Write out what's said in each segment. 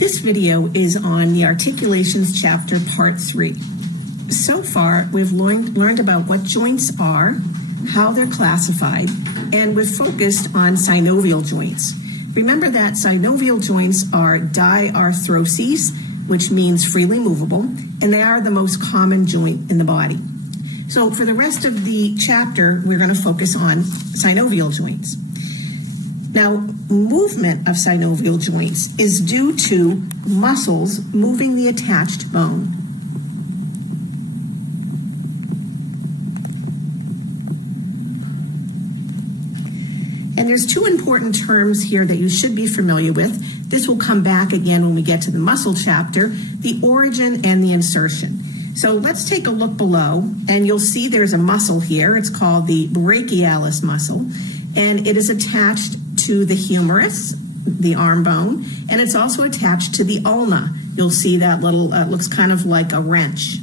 This video is on the articulations chapter, part 3. So far, we've learned about what joints are, how they're classified, and we've focused on synovial joints. Remember that synovial joints are diarthroses, which means freely movable, and they are the most common joint in the body. So for the rest of the chapter, we're going to focus on synovial joints. Now, movement of synovial joints is due to muscles moving the attached bone. And there's two important terms here that you should be familiar with. This will come back again when we get to the muscle chapter, the origin and the insertion. So let's take a look below, and you'll see there's a muscle here. It's called the brachialis muscle, and it is attached to the humerus, the arm bone, and it's also attached to the ulna. You'll see that little, looks kind of like a wrench,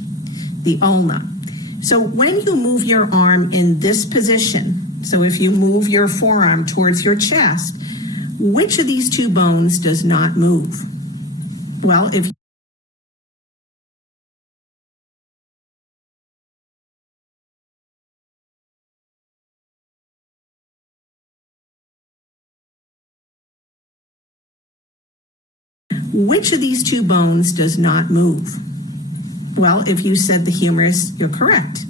the ulna. So when you move your arm in this position, so if you move your forearm towards your chest, which of these two bones does not move? Well, if Which of these two bones does not move? Well, if you said the humerus, you're correct.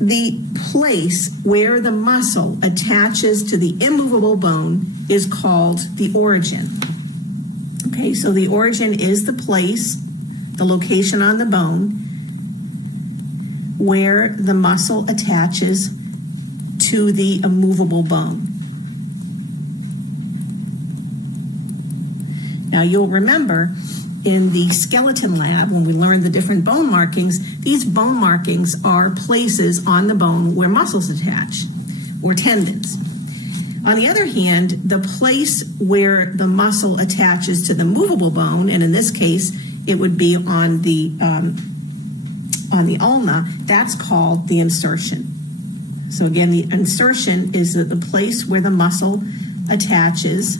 The place where the muscle attaches to the immovable bone is called the origin. Okay, so the origin is the place, the location on the bone where the muscle attaches to the immovable bone. Now, you'll remember in the skeleton lab, when we learned the different bone markings, these bone markings are places on the bone where muscles attach, or tendons. On the other hand, the place where the muscle attaches to the movable bone, and in this case, it would be on the ulna, that's called the insertion. So again, the insertion is the place where the muscle attaches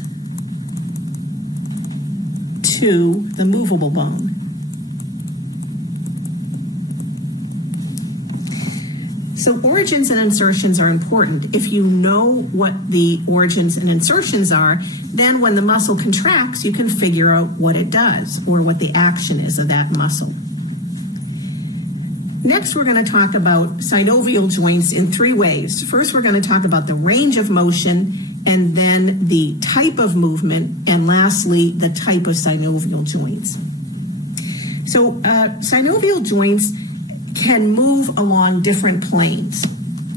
to the movable bone. So origins and insertions are important. If you know what the origins and insertions are, then when the muscle contracts, you can figure out what it does or what the action is of that muscle. Next, we're going to talk about synovial joints in three ways. First, we're going to talk about the range of motion, and then the type of movement, and lastly, the type of synovial joints. So synovial joints can move along different planes,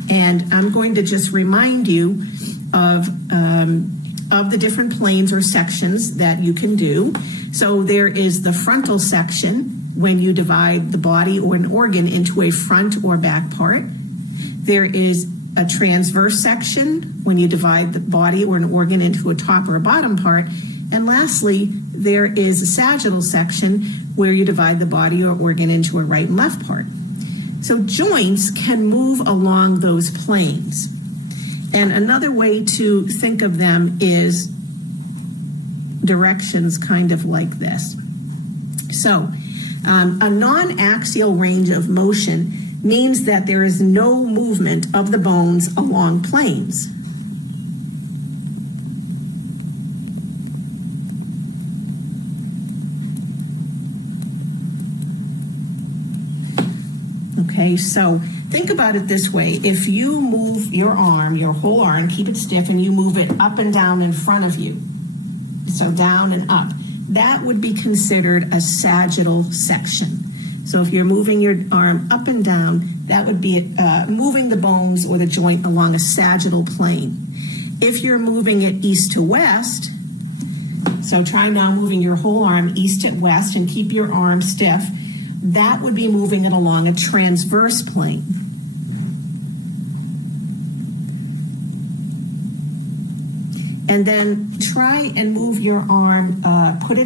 and I'm going to just remind you of the different planes or sections that you can do. So there is the frontal section, when you divide the body or an organ into a front or back part. There is a transverse section, when you divide the body or an organ into a top or a bottom part. And lastly, there is a sagittal section where you divide the body or organ into a right and left part. So joints can move along those planes. And another way to think of them is directions kind of like this. So a non-axial range of motion means that there is no movement of the bones along planes. Okay, so think about it this way. If you move your arm, your whole arm, keep it stiff, and you move it up and down in front of you, so down and up, that would be considered a sagittal section. So if you're moving your arm up and down, that would be moving the bones or the joint along a sagittal plane. If you're moving it east to west, so try now moving your whole arm east to west and keep your arm stiff, that would be moving it along a transverse plane. And then try and move your arm, put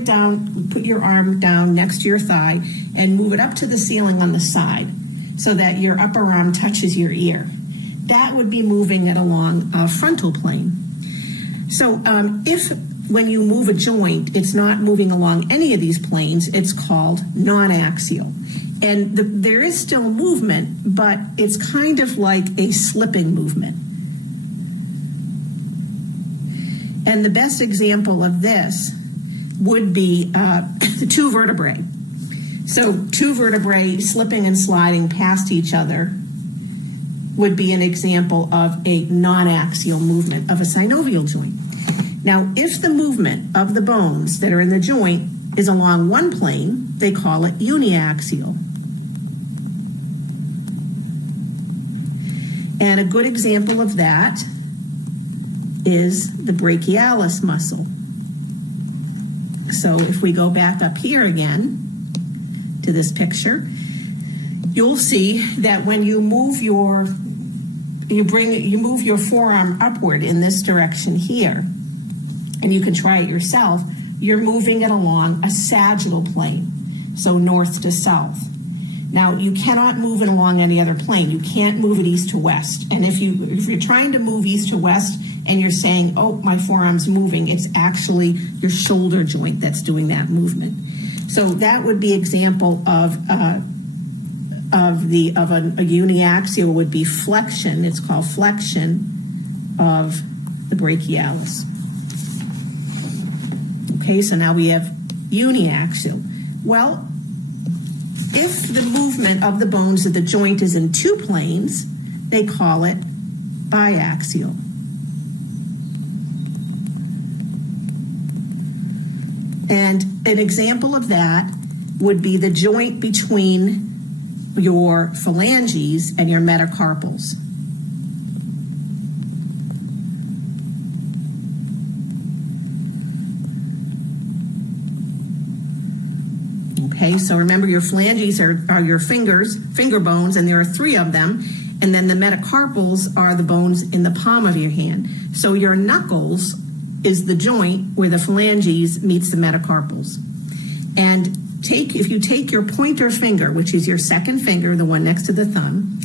your arm down next to your thigh and move it up to the ceiling on the side so that your upper arm touches your ear. That would be moving it along a frontal plane. So if when you move a joint, it's not moving along any of these planes. It's called non-axial. And there is still movement, but it's kind of like a slipping movement. And the best example of this would be the two vertebrae. So two vertebrae slipping and sliding past each other would be an example of a non-axial movement of a synovial joint. Now, if the movement of the bones that are in the joint is along one plane, they call it uniaxial. And a good example of that is the brachialis muscle. So if we go back up here again to this picture, you'll see that when you move your forearm upward in this direction here, and you can try it yourself, you're moving it along a sagittal plane, so north to south. Now, you cannot move it along any other plane. You can't move it east to west. And if you're trying to move east to west and you're saying, oh, my forearm's moving, it's actually your shoulder joint that's doing that movement. So that would be example of a uniaxial would be flexion. It's called flexion of the brachialis. Okay, so now we have uniaxial. Well, if the movement of the bones of the joint is in two planes, they call it biaxial. And an example of that would be the joint between your phalanges and your metacarpals. Okay, so remember your phalanges are your finger bones, and there are three of them. And then the metacarpals are the bones in the palm of your hand. So your knuckles is the joint where the phalanges meets the metacarpals. And if you take your pointer finger, which is your second finger, the one next to the thumb,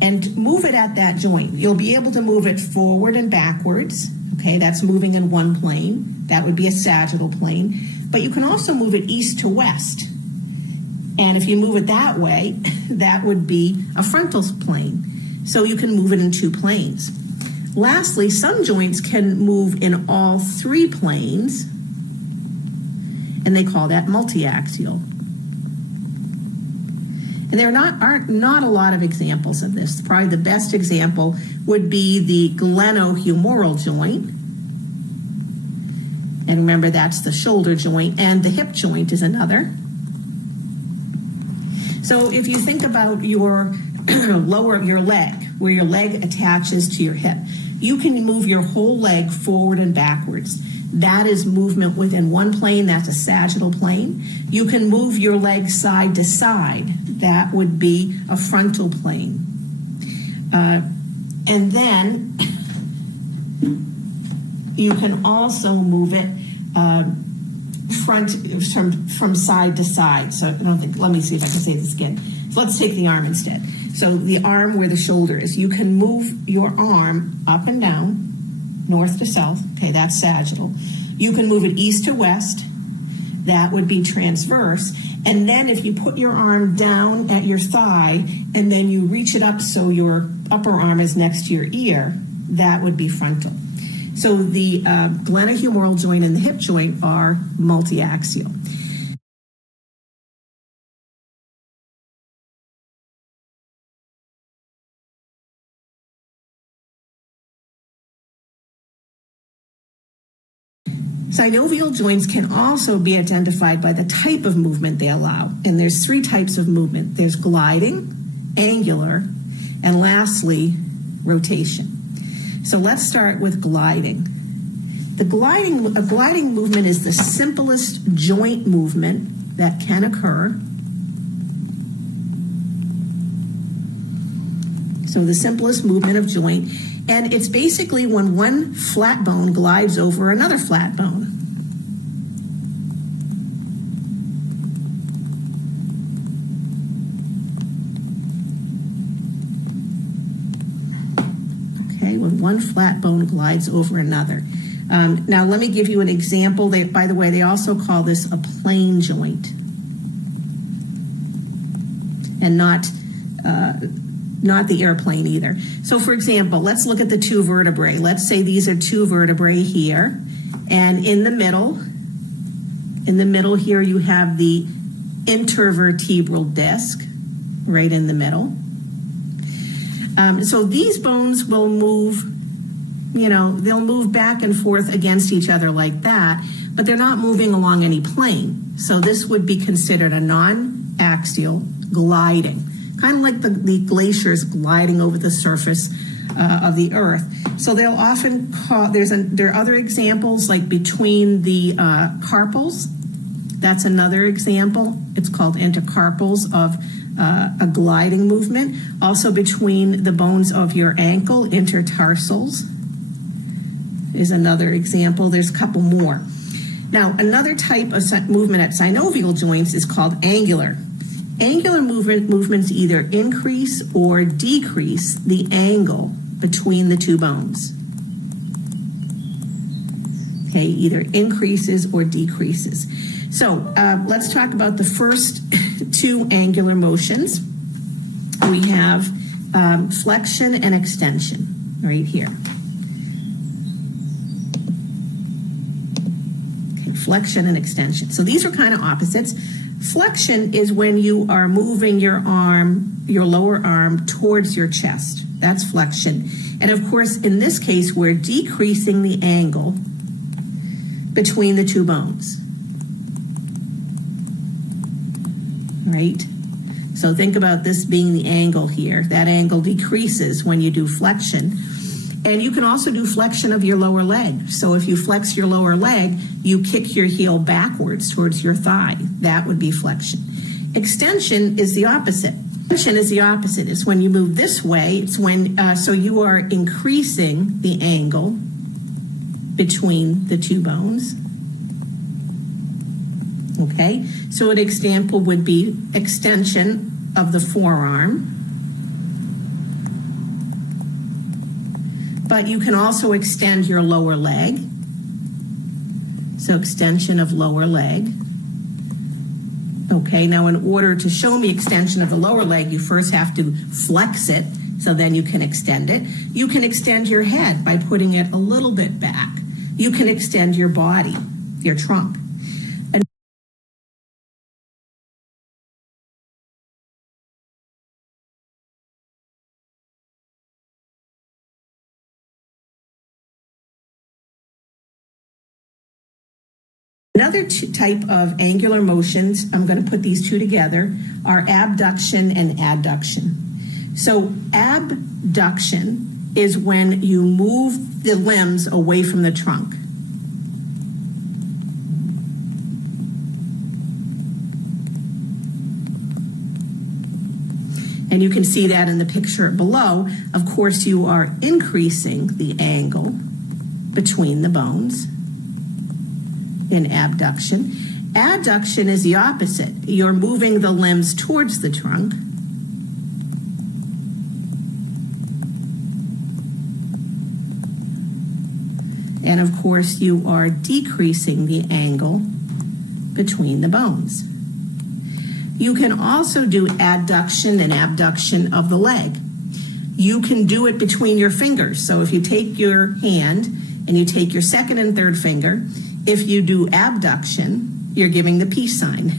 and move it at that joint, you'll be able to move it forward and backwards. Okay, that's moving in one plane. That would be a sagittal plane. But you can also move it east to west. And if you move it that way, that would be a frontal plane. So you can move it in two planes. Lastly, some joints can move in all three planes, and they call that multiaxial. And there aren't a lot of examples of this. Probably the best example would be the glenohumeral joint. And remember, that's the shoulder joint, and the hip joint is another. So if you think about your your leg, where your leg attaches to your hip, you can move your whole leg forward and backwards. That is movement within one plane. That's a sagittal plane. You can move your leg side to side. That would be a frontal plane. And then you can also move it from side to side. So let me see if I can say this again. So let's take the arm instead. So the arm where the shoulder is, you can move your arm up and down, north to south. Okay, that's sagittal. You can move it east to west. That would be transverse. And then if you put your arm down at your thigh and then you reach it up so your upper arm is next to your ear, that would be frontal. So the glenohumeral joint and the hip joint are multiaxial. Synovial joints can also be identified by the type of movement they allow. And there's three types of movement. There's gliding, angular, and lastly, rotation. So let's start with gliding. A gliding movement is the simplest joint movement that can occur. So the simplest movement of joint. And it's basically when one flat bone glides over another flat bone. Okay, when one flat bone glides over another. Now, let me give you an example. By the way, they also call this a plane joint, and not the airplane either. So, for example, let's look at the two vertebrae. Let's say these are two vertebrae here, and in the middle here, you have the intervertebral disc right in the middle. So these bones will move, they'll move back and forth against each other like that, but they're not moving along any plane. So this would be considered a non-axial gliding, kind of like the glaciers gliding over the surface of the earth. So they'll often call, there are other examples like between the carpals. That's another example. It's called intercarpals of a gliding movement. Also between the bones of your ankle, intertarsals is another example. There's a couple more. Now, another type of movement at synovial joints is called angular. Angular movements either increase or decrease the angle between the two bones. Okay, either increases or decreases. So let's talk about the first two angular motions. We have flexion and extension right here. Okay, flexion and extension. So these are kind of opposites. Flexion is when you are moving your arm, your lower arm, towards your chest. That's flexion. And of course, in this case, we're decreasing the angle between the two bones. Right? So think about this being the angle here. That angle decreases when you do flexion. And you can also do flexion of your lower leg. So if you flex your lower leg, you kick your heel backwards towards your thigh. That would be flexion. Extension is the opposite. Extension is the opposite. It's when you move this way. It's when, so you are increasing the angle between the two bones. Okay, so an example would be extension of the forearm. But you can also extend your lower leg. So extension of lower leg. Okay, now in order to show me extension of the lower leg, you first have to flex it, so then you can extend it. You can extend your head by putting it a little bit back. You can extend your body, your trunk. Another type of angular motions, I'm going to put these two together, are abduction and adduction. So abduction is when you move the limbs away from the trunk. And you can see that in the picture below. Of course, you are increasing the angle between the bones in abduction. Adduction is the opposite. You're moving the limbs towards the trunk. And of course, you are decreasing the angle between the bones. You can also do adduction and abduction of the leg. You can do it between your fingers. So if you take your hand and you take your second and third finger, if you do abduction, you're giving the peace sign.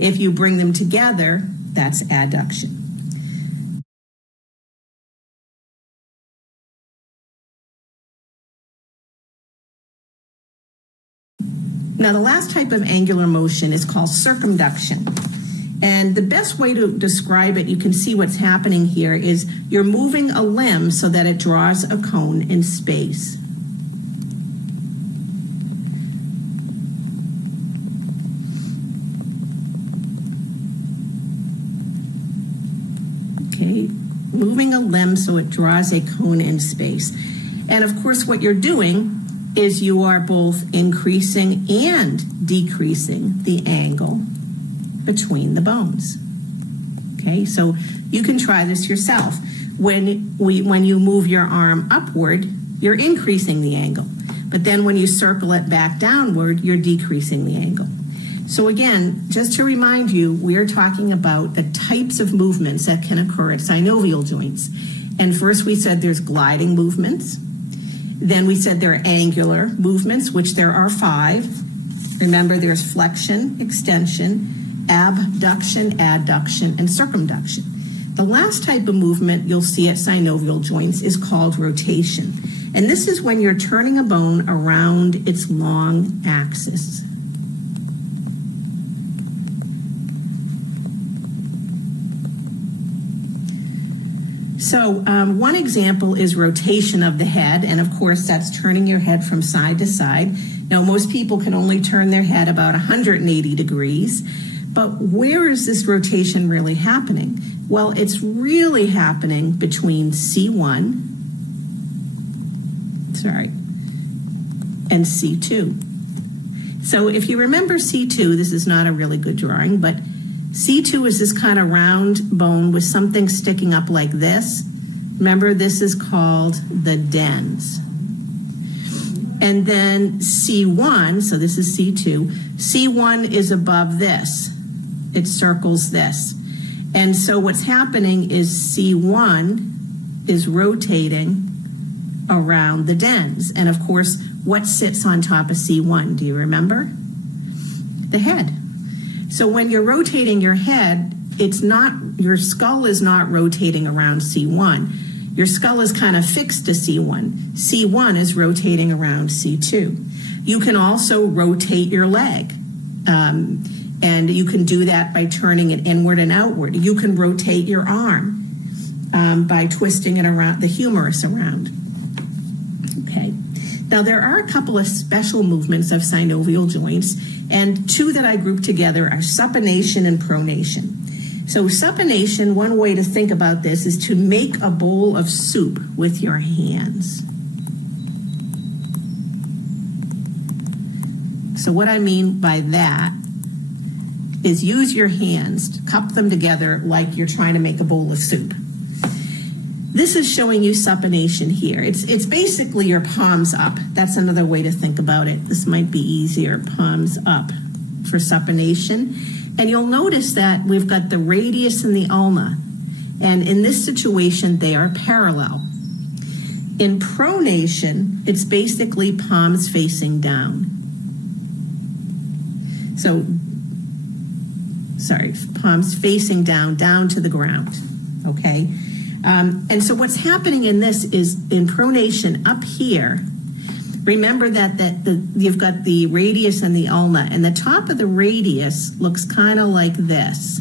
If you bring them together, that's adduction. Now, the last type of angular motion is called circumduction. And the best way to describe it, you can see what's happening here, is you're moving a limb so that it draws a cone in space. Okay, moving a limb so it draws a cone in space. And of course, what you're doing is you are both increasing and decreasing the angle between the bones. Okay, so you can try this yourself. When you move your arm upward, you're increasing the angle. But then when you circle it back downward, you're decreasing the angle. So again, just to remind you, we're talking about the types of movements that can occur at synovial joints. And first we said there's gliding movements. Then we said there are angular movements, which there are 5. Remember, there's flexion, extension, abduction, adduction, and circumduction. The last type of movement you'll see at synovial joints is called rotation. And this is when you're turning a bone around its long axis. So one example is rotation of the head, and of course that's turning your head from side to side. Now most people can only turn their head about 180 degrees, but where is this rotation really happening? Well, it's really happening between C1, and C2. So if you remember C2, this is not a really good drawing, but C2 is this kind of round bone with something sticking up like this. Remember, this is called the dens. And then C1, so this is C2, C1 is above this. It circles this. And so what's happening is C1 is rotating around the dens. And of course, what sits on top of C1? Do you remember? The head. So when you're rotating your head, it's not, your skull is not rotating around C1. Your skull is kind of fixed to C1. C1 is rotating around C2. You can also rotate your leg. And you can do that by turning it inward and outward. You can rotate your arm by twisting it around, the humerus around. Okay. Now there are a couple of special movements of synovial joints, and 2 that I grouped together are supination and pronation. So supination, one way to think about this is to make a bowl of soup with your hands. So what I mean by that is use your hands, cup them together like you're trying to make a bowl of soup. This is showing you supination here. It's basically your palms up. That's another way to think about it. This might be easier, palms up for supination. And you'll notice that we've got the radius and the ulna. And in this situation, they are parallel. In pronation, it's basically palms facing down. So, palms facing down to the ground, okay? And so what's happening in this is in pronation up here, remember that you've got the radius and the ulna, and the top of the radius looks kind of like this.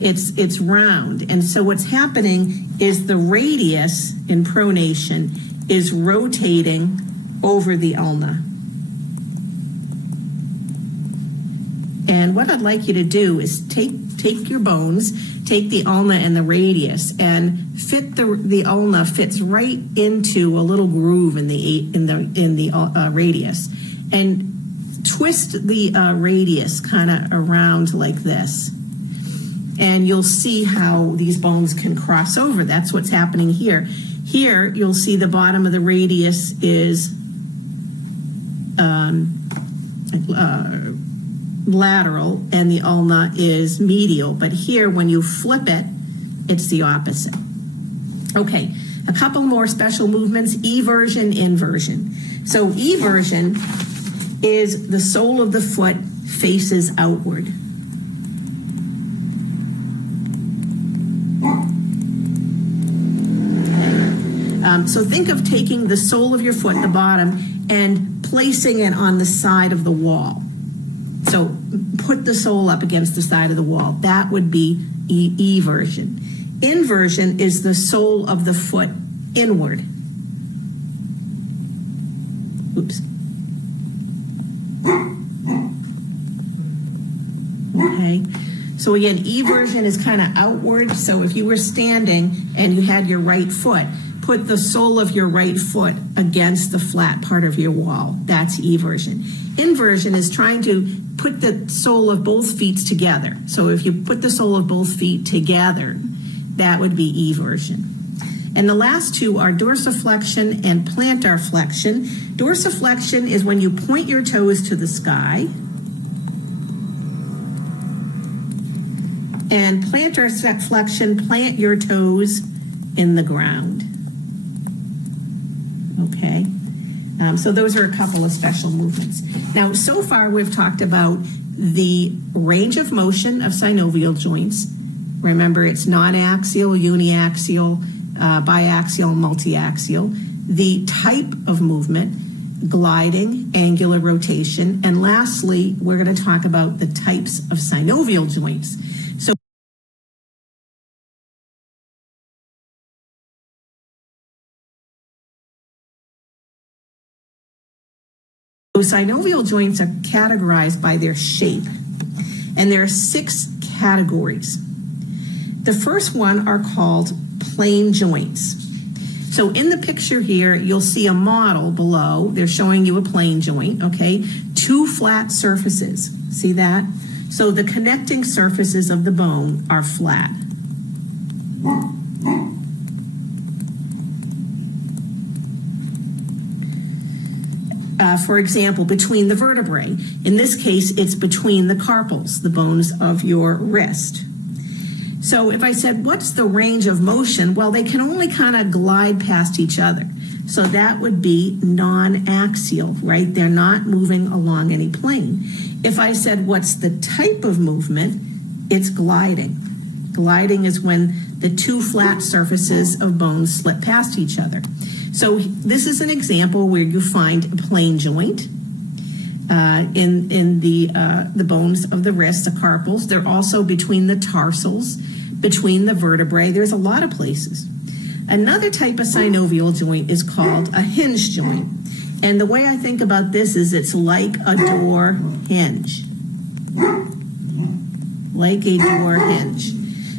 It's round, and so what's happening is the radius in pronation is rotating over the ulna. And what I'd like you to do is take your bones, take the ulna and the radius, and fit the ulna fits right into a little groove in the radius, and twist the radius kind of around like this, and you'll see how these bones can cross over. That's what's happening here. Here you'll see the bottom of the radius is lateral and the ulna is medial, but here when you flip it, it's the opposite. Okay, a couple more special movements: eversion, inversion. So eversion is the sole of the foot faces outward. So think of taking the sole of your foot, the bottom, and placing it on the side of the wall. So put the sole up against the side of the wall. That would be eversion. Inversion is the sole of the foot inward. Oops. Okay. So again, eversion is kind of outward. So if you were standing and you had your right foot, put the sole of your right foot against the flat part of your wall. That's eversion. Inversion is trying to put the sole of both feet together. So if you put the sole of both feet together, that would be eversion. And the last two are dorsiflexion and plantar flexion. Dorsiflexion is when you point your toes to the sky. And plantar flexion, plant your toes in the ground. Okay, so those are a couple of special movements. Now, so far we've talked about the range of motion of synovial joints. Remember, it's non-axial, uniaxial, biaxial, multiaxial. The type of movement, gliding, angular rotation, and lastly, we're going to talk about the types of synovial joints. So synovial joints are categorized by their shape, and there are 6 categories. The first one are called plane joints. So in the picture here, you'll see a model below. They're showing you a plane joint, okay? 2 flat surfaces, see that? So the connecting surfaces of the bone are flat. For example, between the vertebrae. In this case, it's between the carpals, the bones of your wrist. So if I said, what's the range of motion? Well, they can only kind of glide past each other. So that would be non-axial, right? They're not moving along any plane. If I said, what's the type of movement? It's gliding. Gliding is when the 2 flat surfaces of bones slip past each other. So this is an example where you find a plane joint in the bones of the wrist, the carpals. They're also between the tarsals, between the vertebrae. There's a lot of places. Another type of synovial joint is called a hinge joint. And the way I think about this is it's like a door hinge. Like a door hinge.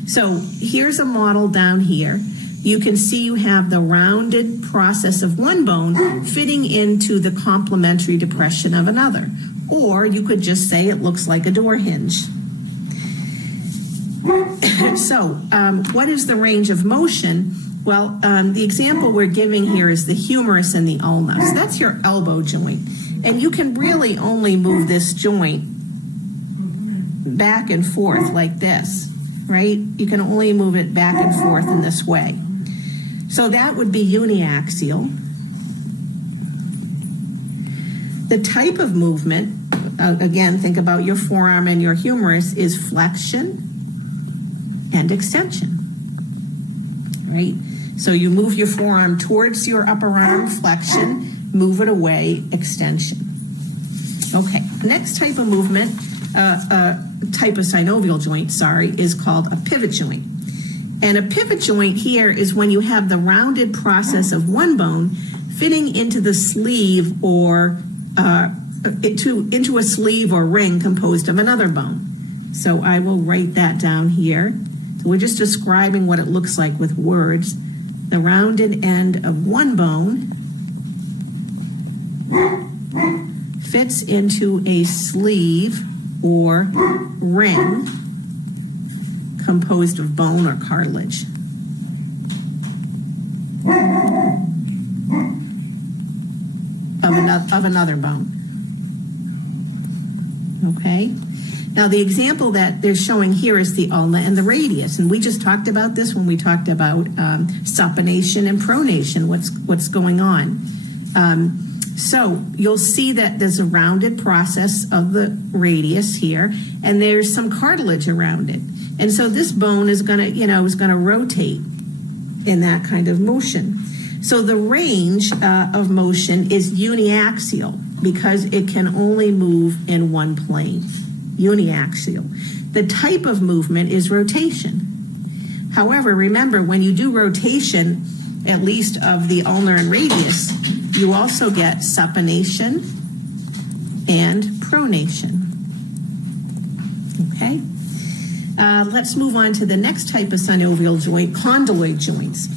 So here's a model down here. You can see you have the rounded process of one bone fitting into the complementary depression of another. Or you could just say it looks like a door hinge. So what is the range of motion? Well, the example we're giving here is the humerus and the ulna. So that's your elbow joint. And you can really only move this joint back and forth like this, right? You can only move it back and forth in this way. So that would be uniaxial. The type of movement, again, think about your forearm and your humerus, is flexion and extension, right? So you move your forearm towards your upper arm, flexion, move it away, extension. Okay, next type of movement, type of synovial joint, is called a pivot joint. And a pivot joint here is when you have the rounded process of one bone fitting into the sleeve or into a sleeve or ring composed of another bone. So I will write that down here. So we're just describing what it looks like with words. The rounded end of one bone fits into a sleeve or ring composed of bone or cartilage. Of another bone. Okay? Now the example that they're showing here is the ulna and the radius, and we just talked about this when we talked about supination and pronation, what's going on. So you'll see that there's a rounded process of the radius here, and there's some cartilage around it. And so this bone is gonna rotate in that kind of motion. So the range of motion is uniaxial because it can only move in one plane, uniaxial. The type of movement is rotation. However, remember, when you do rotation, at least of the ulnar and radius, you also get supination and pronation. Okay? Let's move on to the next type of synovial joint, condyloid joints.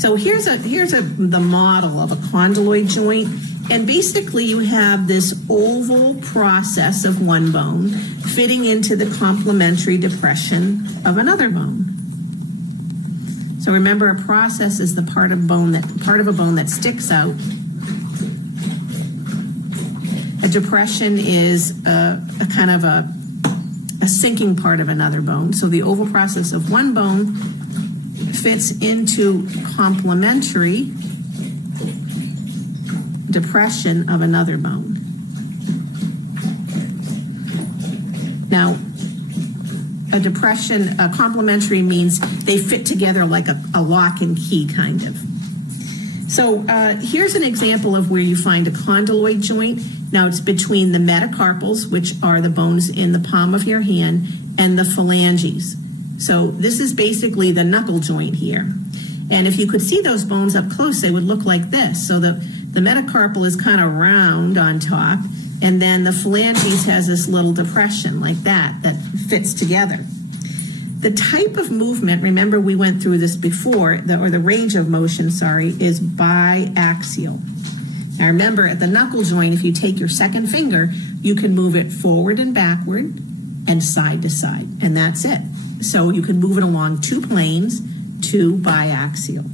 So here's the model of a condyloid joint, and basically you have this oval process of one bone fitting into the complementary depression of another bone. So remember, a process is the part of a bone that sticks out. A depression is a kind of a sinking part of another bone. So the oval process of one bone fits into complementary depression of another bone. Now, a complementary means they fit together like a lock and key, kind of. So here's an example of where you find a condyloid joint. Now, it's between the metacarpals, which are the bones in the palm of your hand, and the phalanges. So this is basically the knuckle joint here. And if you could see those bones up close, they would look like this. So the metacarpal is kind of round on top, and then the phalanges has this little depression like that fits together. The type of movement, remember we went through this before, the range of motion, is biaxial. Now remember, at the knuckle joint, if you take your second finger, you can move it forward and backward and side to side, and that's it. So you can move it along two planes, two biaxial.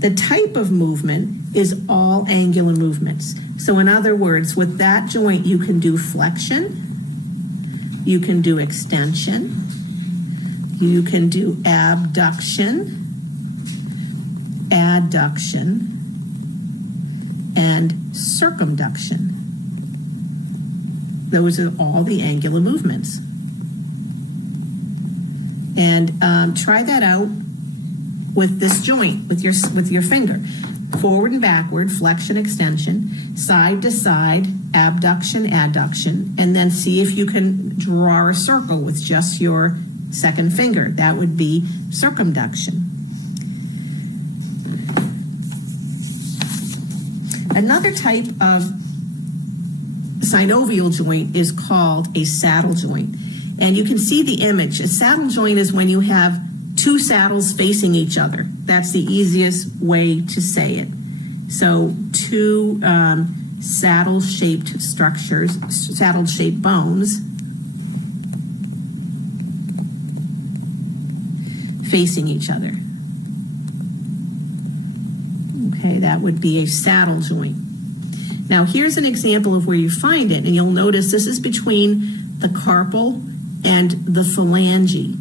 The type of movement is all angular movements. So in other words, with that joint, you can do flexion, you can do extension, you can do abduction, adduction, and circumduction. Those are all the angular movements. And try that out with this joint, with your finger. Forward and backward, flexion, extension, side to side, abduction, adduction, and then see if you can draw a circle with just your second finger. That would be circumduction. Another type of synovial joint is called a saddle joint. And you can see the image. A saddle joint is when you have two saddles facing each other. That's the easiest way to say it. So two saddle-shaped structures, saddle-shaped bones facing each other. Okay, that would be a saddle joint. Now here's an example of where you find it, and you'll notice this is between the carpal and the phalange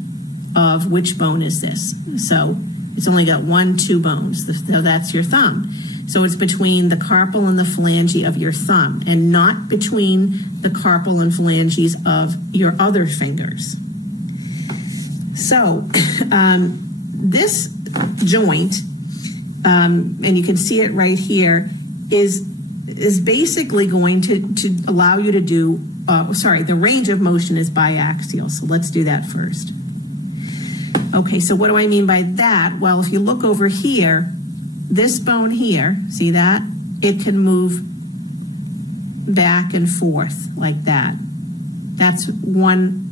of which bone is this. So it's only got two bones, so that's your thumb. So it's between the carpal and the phalange of your thumb, and not between the carpal and phalanges of your other fingers. So this joint, and you can see it right here, is basically going to allow you to do, the range of motion is biaxial. So let's do that first. Okay, so what do I mean by that? Well, if you look over here, this bone here, see that? It can move back and forth like that. That's one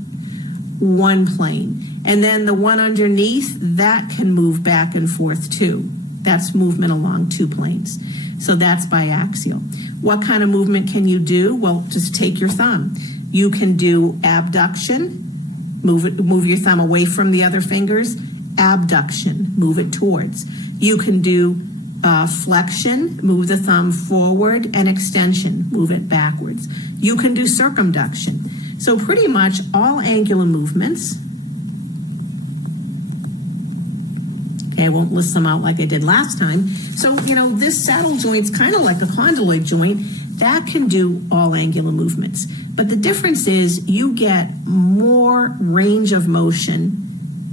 plane. And then the one underneath, that can move back and forth too. That's movement along two planes. So that's biaxial. What kind of movement can you do? Well, just take your thumb. You can do abduction, move your thumb away from the other fingers. Abduction, move it towards. You can do flexion, move the thumb forward, and extension, move it backwards. You can do circumduction. So pretty much all angular movements. Okay, I won't list them out like I did last time. So, this saddle joint's kind of like a condyloid joint. That can do all angular movements. But the difference is you get more range of motion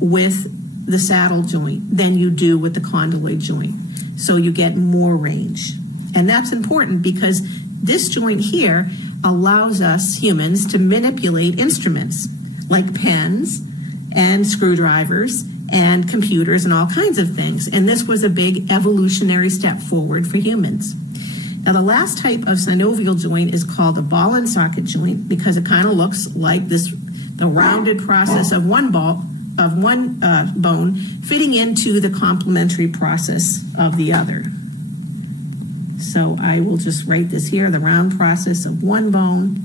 with the saddle joint than you do with the condyloid joint. So you get more range. And that's important because this joint here allows us humans to manipulate instruments like pens and screwdrivers and computers and all kinds of things. And this was a big evolutionary step forward for humans. Now, the last type of synovial joint is called a ball and socket joint because it kind of looks like the rounded process of one bone fitting into the complementary process of the other. So I will just write this here, the round process of one bone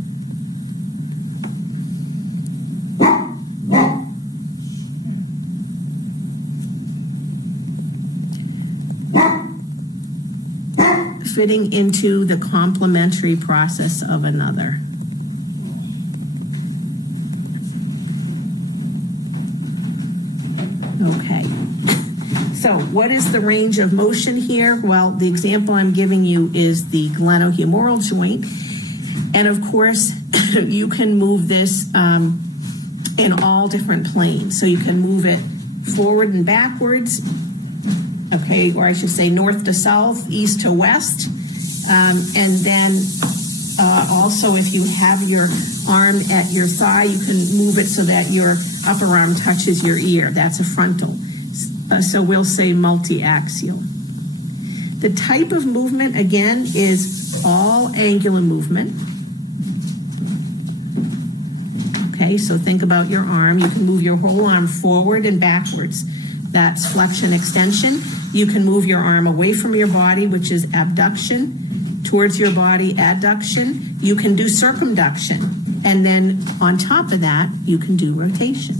fitting into the complementary process of another. Okay. So what is the range of motion here? Well, the example I'm giving you is the glenohumeral joint. And of course, you can move this in all different planes. So you can move it forward and backwards, okay, or I should say north to south, east to west. And then also if you have your arm at your thigh, you can move it so that your upper arm touches your ear. That's a frontal. So we'll say multi-axial. The type of movement, again, is all angular movement. Okay, so think about your arm. You can move your whole arm forward and backwards. That's flexion extension. You can move your arm away from your body, which is abduction, towards your body, adduction. You can do circumduction. And then on top of that, you can do rotation.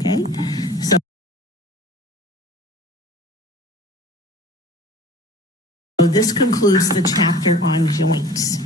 Okay, so this concludes the chapter on joints.